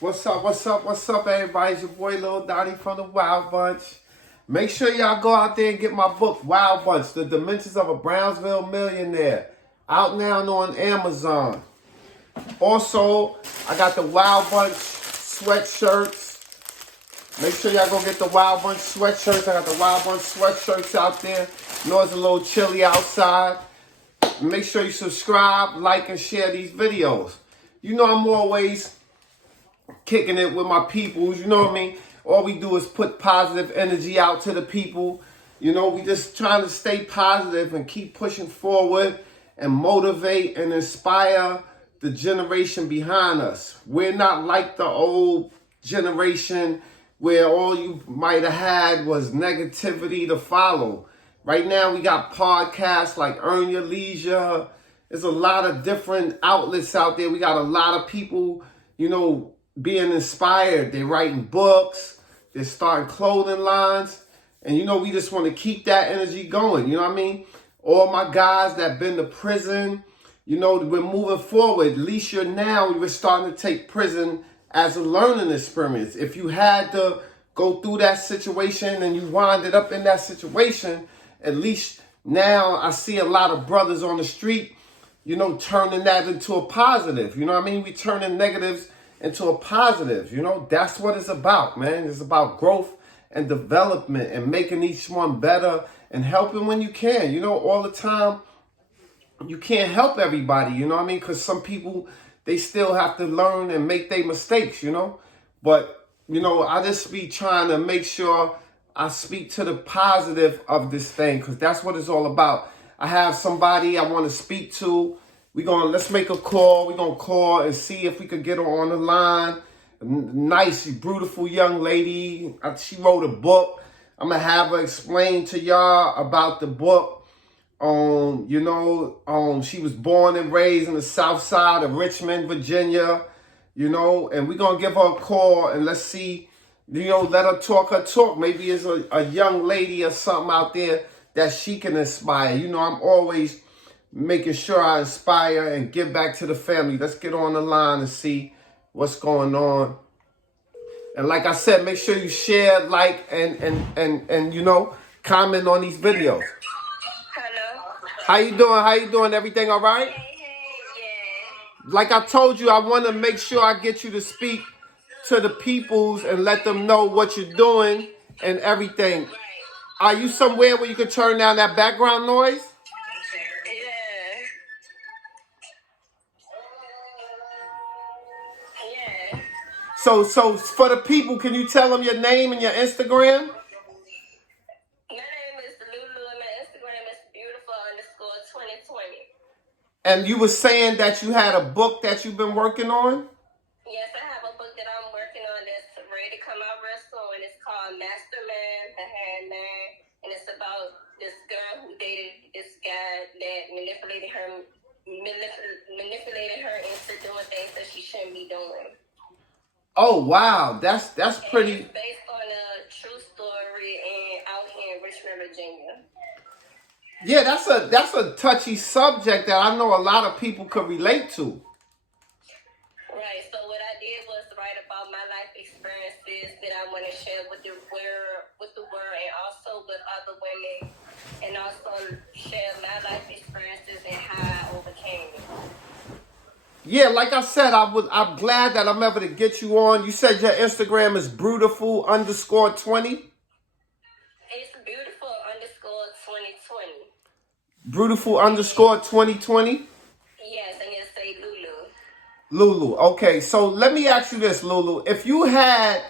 What's up, everybody? It's your boy Lil Donnie from the Wild Bunch. Make sure y'all go out there and get my book, Wild Bunch, The Dimensions of a Brownsville Millionaire. Out now on Amazon. Also, I got the Wild Bunch sweatshirts. Make sure y'all go get the Wild Bunch sweatshirts. I got the Wild Bunch sweatshirts out there. You know it's a little chilly outside. Make sure you subscribe, like, and share these videos. You know I'm always kicking it with my peoples, you know what I mean? All we do is put positive energy out to the people. You know, we just trying to stay positive and keep pushing forward and motivate and inspire the generation behind us. We're not like the old generation where all you might have had was negativity to follow. Right now we got podcasts like Earn Your Leisure. There's a lot of different outlets out there. We got a lot of people, you know, being inspired. They're writing books. They're starting clothing lines. And, you know, we just want to keep that energy going. You know what I mean? All my guys that been to prison, you know, we're moving forward. At least we're starting to take prison as a learning experience. If you had to go through that situation and you winded up in that situation, at least now I see a lot of brothers on the street, you know, turning that into a positive. You know what I mean? We turning negatives into a positive. You know, that's what it's about, man. It's about growth and development and making each one better and helping when you can. You know, all the time, you can't help everybody, you know what I mean? Because some people, they still have to learn and make their mistakes, you know? But, you know, I just be trying to make sure I speak to the positive of this thing because that's what it's all about. I have somebody I want to speak to. Let's make a call. We're going to call and see if we could get her on the line. Nice, beautiful young lady. She wrote a book. I'm going to have her explain to y'all about the book. She was born and raised in the south side of Richmond, Virginia, you know, and we're going to give her a call and let's see, you know, let her talk. Maybe it's a young lady or something out there that she can inspire. You know, I'm always making sure I inspire and give back to the family. Let's get on the line and see what's going on. And like I said, make sure you share, like, and you know, comment on these videos. Hello. How you doing? How you doing? Everything all right? Hey, yeah. Like I told you, I want to make sure I get you to speak to the peoples and let them know what you're doing and everything. Right. Are you somewhere where you can turn down that background noise? Yeah. Yeah. So for the people, can you tell them your name and your Instagram? My name is Lulu and my Instagram is beautiful_2020. And you were saying that you had a book that you've been working on? Yes, I have a book that I'm working on that's ready to come out real soon. It's called Masterman, The Handman, and it's about this girl who dated this guy that manipulated her into doing things that she shouldn't be doing. Oh wow, that's pretty. It's based on a true story out here in Richmond, Virginia. Yeah, that's a touchy subject that I know a lot of people could relate to. Right. So what I did was write about my life experiences that I want to share with the world, and also with other women, and also share my life experiences and how I overcame it. Yeah, like I said, I'm glad that I'm able to get you on. You said your Instagram is beautiful_20. It's beautiful_2020. Beautiful_2020. Yes, and you say Lulu. Lulu. Okay, so let me ask you this, Lulu. If you had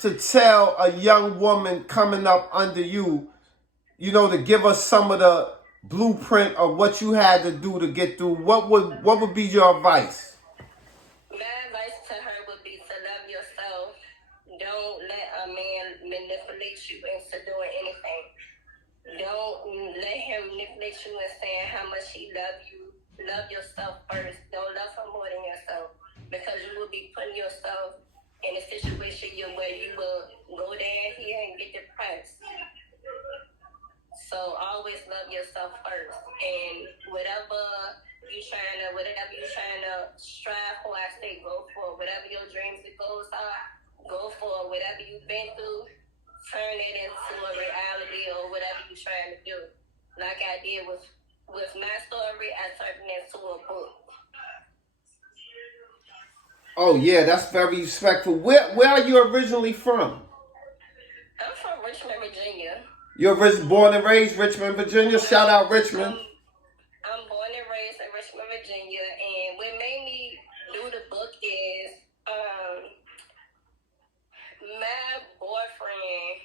to tell a young woman coming up under you, you know, to give us some of the blueprint of what you had to do to get through, what would be your advice? My advice to her would be to love yourself. Don't let a man manipulate you into doing anything. Don't let him manipulate you and saying how much he loves you. Love yourself first. Don't love him more than yourself, because you will be putting yourself in a situation where you will go down here and get depressed. So always love yourself first, and whatever You trying to, whatever you trying to strive for, I say go for it. Whatever your dreams and goals are, go for it. Whatever you've been through, turn it into a reality or whatever you're trying to do. Like I did with my story, I turned it into a book. Oh yeah, that's very respectful. Where are you originally from? I'm from Richmond, Virginia. You're born and raised Richmond, Virginia. Shout out Richmond. I'm born and raised in Richmond, Virginia, and what made me do the book is my boyfriend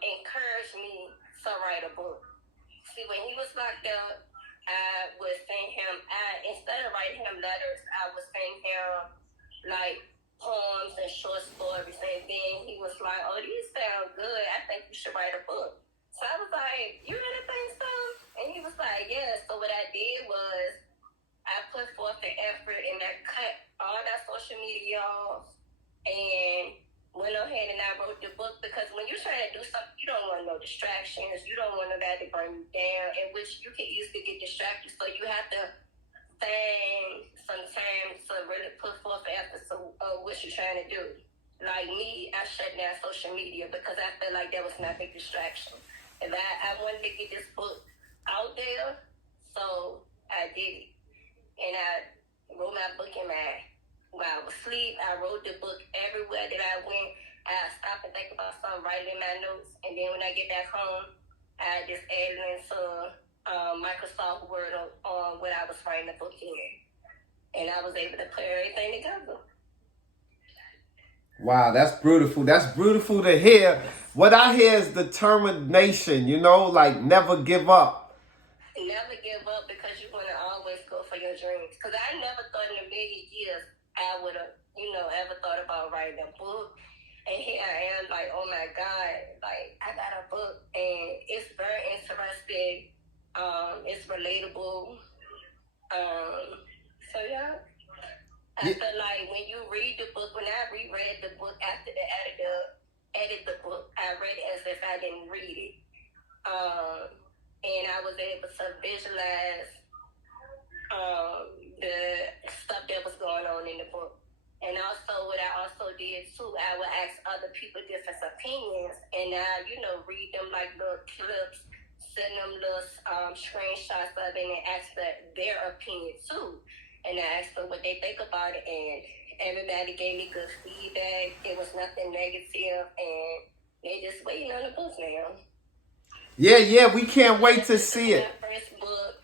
encouraged me to write a book. See, when he was locked up, I would send him, instead of writing him letters, I would send him like poems and short stories. And then he was like, oh, these sound good. I think you should write a book. So I was like, you really think so? And he was like, yeah. So what I did was I put forth the effort and I cut all that social media off and went ahead and I wrote the book, because when you're trying to do something, you don't want no distractions. You don't want nobody to burn you down, in which you can easily get distracted. So you have to find some time to really put forth the effort of what you're trying to do. Like me, I shut down social media because I felt like that was my big distraction. And I wanted to get this book out there, so I did it. And I wrote my book while I was asleep. I wrote the book everywhere that I went. I stopped and think about something, write it in my notes, and then when I get back home, I just added into Microsoft Word on what I was writing the book in, and I was able to put everything together. Wow, that's beautiful. That's beautiful to hear. What I hear is determination, like never give up. Never give up, because you're going to always go for your dreams. Because I never thought in a million years I would have, ever thought about writing a book. And here I am, like, oh my God, like, I got a book, and it's very interesting. It's relatable. So yeah. I feel like when you read the book, when I reread the book after the editor edited the book, I read it as if I didn't read it. And I was able to visualize the stuff that was going on in the book. And also, what I also did too, I would ask other people different opinions, and I, read them like little clips, send them little screenshots of it, and ask their opinion too. And I asked them what they think about it, and everybody gave me good feedback. It was nothing negative, and they just waiting on the book now. Yeah, we can't wait to see it. My first book,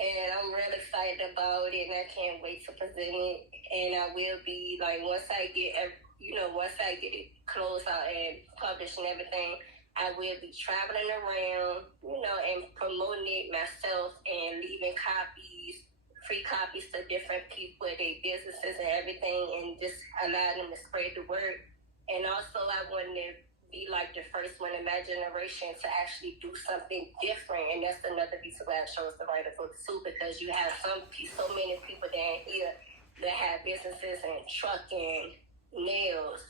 and I'm really excited about it, and I can't wait to present it. And I will be, like, once I get it closed out and published and everything, I will be traveling around, and promoting it myself and leaving free copies to different people, their businesses and everything, and just allow them to spread the word. And also, I wanted to be like the first one in my generation to actually do something different, and that's another reason why I chose to write a book too, because you have so many people down here that have businesses in trucking, nails,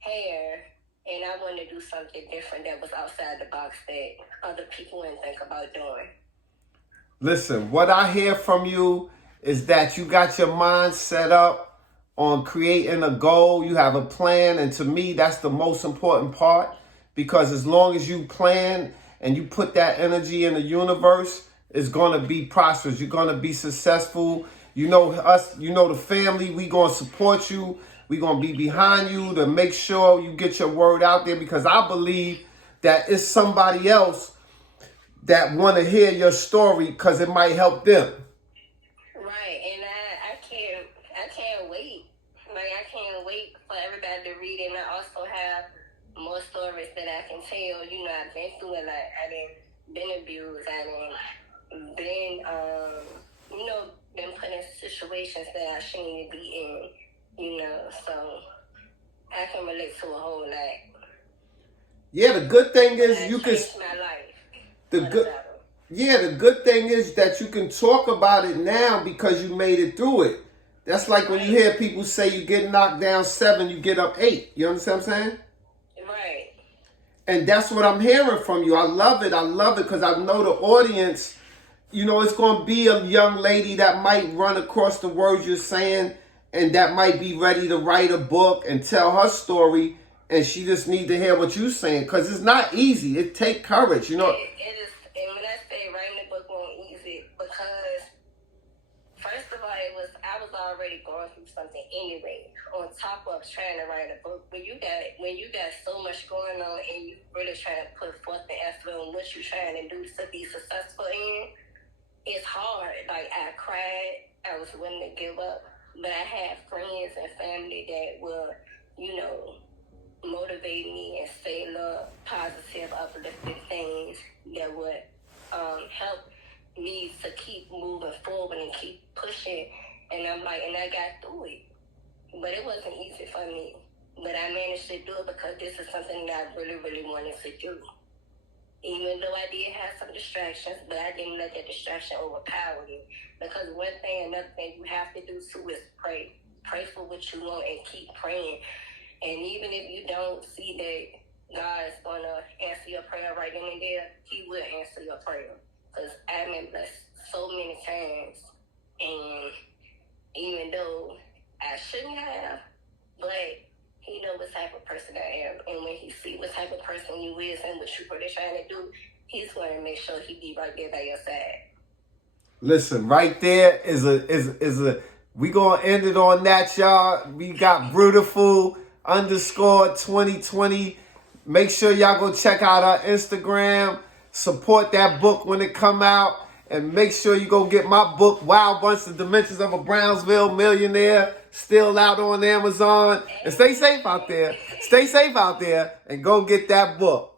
hair, and I wanted to do something different that was outside the box that other people wouldn't think about doing. Listen, what I hear from you is that you got your mind set up on creating a goal. You have a plan. And to me, that's the most important part, because as long as you plan and you put that energy in the universe, it's going to be prosperous. You're going to be successful. Us, the family, we going to support you. We're going to be behind you to make sure you get your word out there, because I believe that it's somebody else that want to hear your story because it might help them. Right, and I can't wait. Like, I can't wait for everybody to read it. And I also have more stories that I can tell. I've been through a lot. I done been abused. I done been, been put in situations that I shouldn't be in, so I can relate to a whole lot. Yeah, the good thing is you can. My life. The good thing is that you can talk about it now because you made it through it. That's like when you hear people say you get knocked down 7, you get up 8. You understand what I'm saying? Right. And that's what I'm hearing from you. I love it because I know the audience you know, it's going to be a young lady that might run across the words you're saying and that might be ready to write a book and tell her story, and she just need to hear what you're saying, because it's not easy. It take courage, you know. It is, and when I say writing the book won't easy, because first of all, I was already going through something anyway. On top of trying to write a book, when you got so much going on and you really trying to put forth the effort on what you're trying to do to be successful in, it's hard. Like, I cried, I was willing to give up, but I had friends and family that will, you know, motivate me and say little positive, uplifting things that would help me to keep moving forward and keep pushing. And I'm like, and I got through it. But it wasn't easy for me. But I managed to do it because this is something that I really, really wanted to do. Even though I did have some distractions, but I didn't let that distraction overpower me. Because one thing, another thing you have to do too is pray. Pray for what you want and keep praying. And even if you don't see that God is going to answer your prayer right then and there, He will answer your prayer. Because I've been blessed so many times. And even though I shouldn't have, but He knows what type of person I am. And when He sees what type of person you is and what you're really trying to do, He's going to make sure He be right there by your side. Listen, right there is a we gonna end it on that, y'all. We got Brutiful _ 2020. Make sure y'all go check out our Instagram. Support that book when it come out. And make sure you go get my book, Wild Bunch, The Dimensions of a Brownsville Millionaire. Still out on Amazon. And stay safe out there. Stay safe out there. And go get that book.